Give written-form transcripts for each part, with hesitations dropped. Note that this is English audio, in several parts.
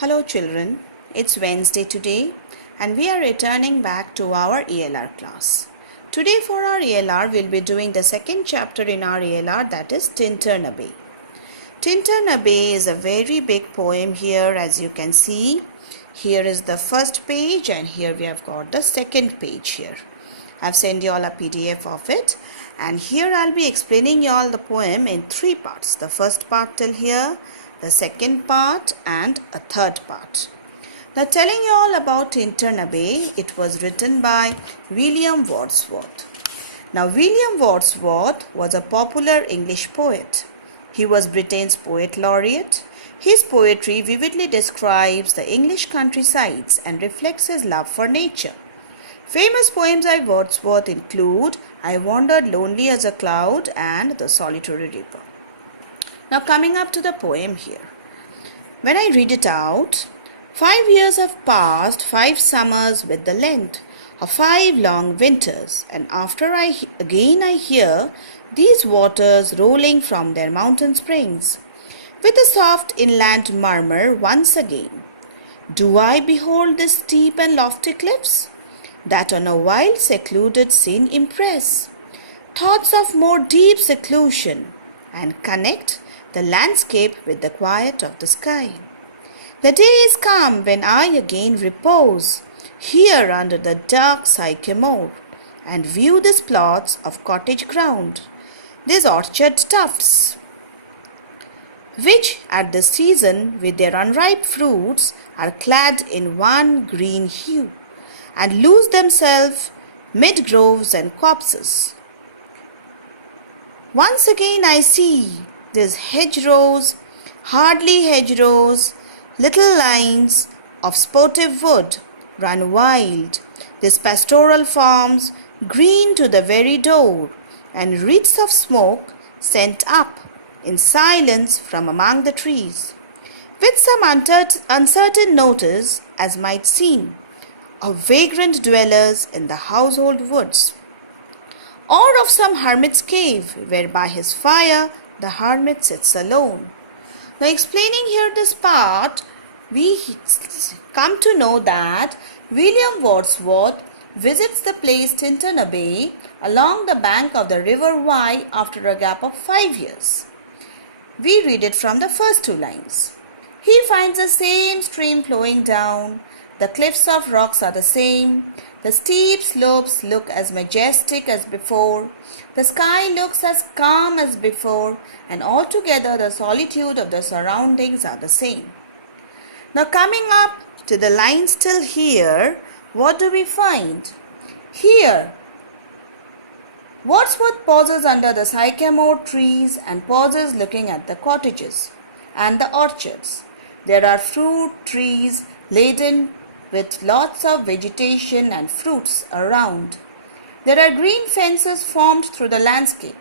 Hello children, it's Wednesday today and we are returning back to our ELR class. Today for our ELR we'll be doing the second chapter in our ELR, that is Tintern-a-Bay. Tintern-a-Bay is a very big poem here, as you can see. Here is the first page and here we have got the second page here. I've sent you all a PDF of it, and here I'll be explaining you all the poem in three parts. The first part till here, the second part and a third part. Now telling you all about Tintern-a-Bay, it was written by William Wordsworth. Now William Wordsworth was a popular English poet. He was Britain's poet laureate. His poetry vividly describes the English countrysides and reflects his love for nature. Famous poems by Wordsworth include I Wandered Lonely as a Cloud and The Solitary River. Now coming up to the poem here. When I read it out, 5 years have passed, 5 summers with the length of 5 long winters, and after I hear these waters rolling from their mountain springs, with a soft inland murmur once again. Do I behold the steep and lofty cliffs that on a wild secluded scene impress thoughts of more deep seclusion and connect the landscape with the quiet of the sky. The day is come when I again repose here under the dark sycamore and view these plots of cottage ground, these orchard tufts, which at this season with their unripe fruits are clad in one green hue, and lose themselves mid groves and copses. Once again I see these hedgerows, hardly hedgerows, little lines of sportive wood run wild, these pastoral farms green to the very door, and wreaths of smoke sent up in silence from among the trees, with some uncertain notice, as might seem, of vagrant dwellers in the household woods, or of some hermit's cave, where by his fire the hermit sits alone. Now explaining here this part, we come to know that William Wordsworth visits the place Tintern-a-Bay along the bank of the River Wye after a gap of 5 years. We read it from the first 2 lines. He finds the same stream flowing down. The cliffs of rocks are the same. The steep slopes look as majestic as before. The sky looks as calm as before, and altogether the solitude of the surroundings are the same. Now coming up to the lines till here, what do we find? Here, Wordsworth pauses under the sycamore trees and pauses looking at the cottages and the orchards. There are fruit trees laden with lots of vegetation and fruits around. There are green fences formed through the landscape,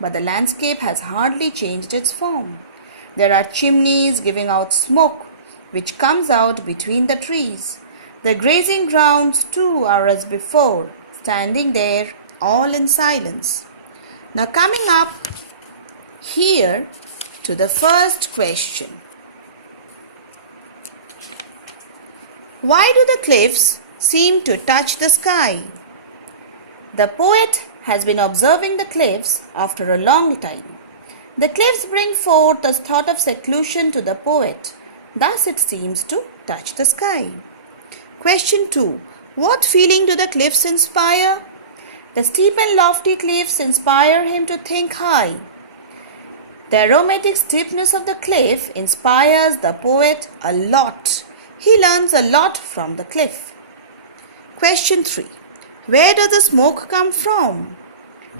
but the landscape has hardly changed its form. There are chimneys giving out smoke, which comes out between the trees. The grazing grounds too are as before, standing there all in silence. Now coming up here to the first question. Why do the cliffs seem to touch the sky? The poet has been observing the cliffs after a long time. The cliffs bring forth a thought of seclusion to the poet. Thus it seems to touch the sky. Question 2. What feeling do the cliffs inspire? The steep and lofty cliffs inspire him to think high. The aromatic steepness of the cliff inspires the poet a lot. He learns a lot from the cliff. Question 3. Where does the smoke come from?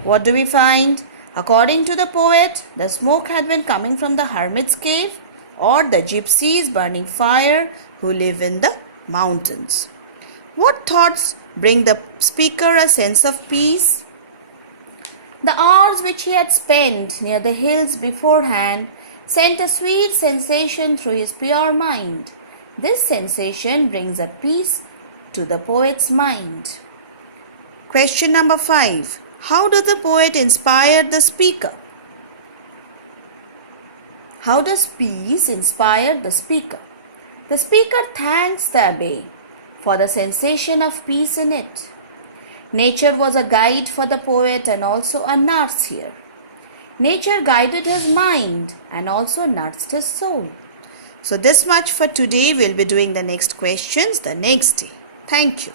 What do we find? According to the poet, the smoke had been coming from the hermit's cave or the gypsies burning fire who live in the mountains. What thoughts bring the speaker a sense of peace? The hours which he had spent near the hills beforehand sent a sweet sensation through his pure mind. This sensation brings a peace to the poet's mind. Question number 5. How does the poet inspire the speaker? How does peace inspire the speaker? The speaker thanks the abbé for the sensation of peace in it. Nature was a guide for the poet and also a nurse here. Nature guided his mind and also nursed his soul. So this much for today. We'll be doing the next questions the next day. Thank you.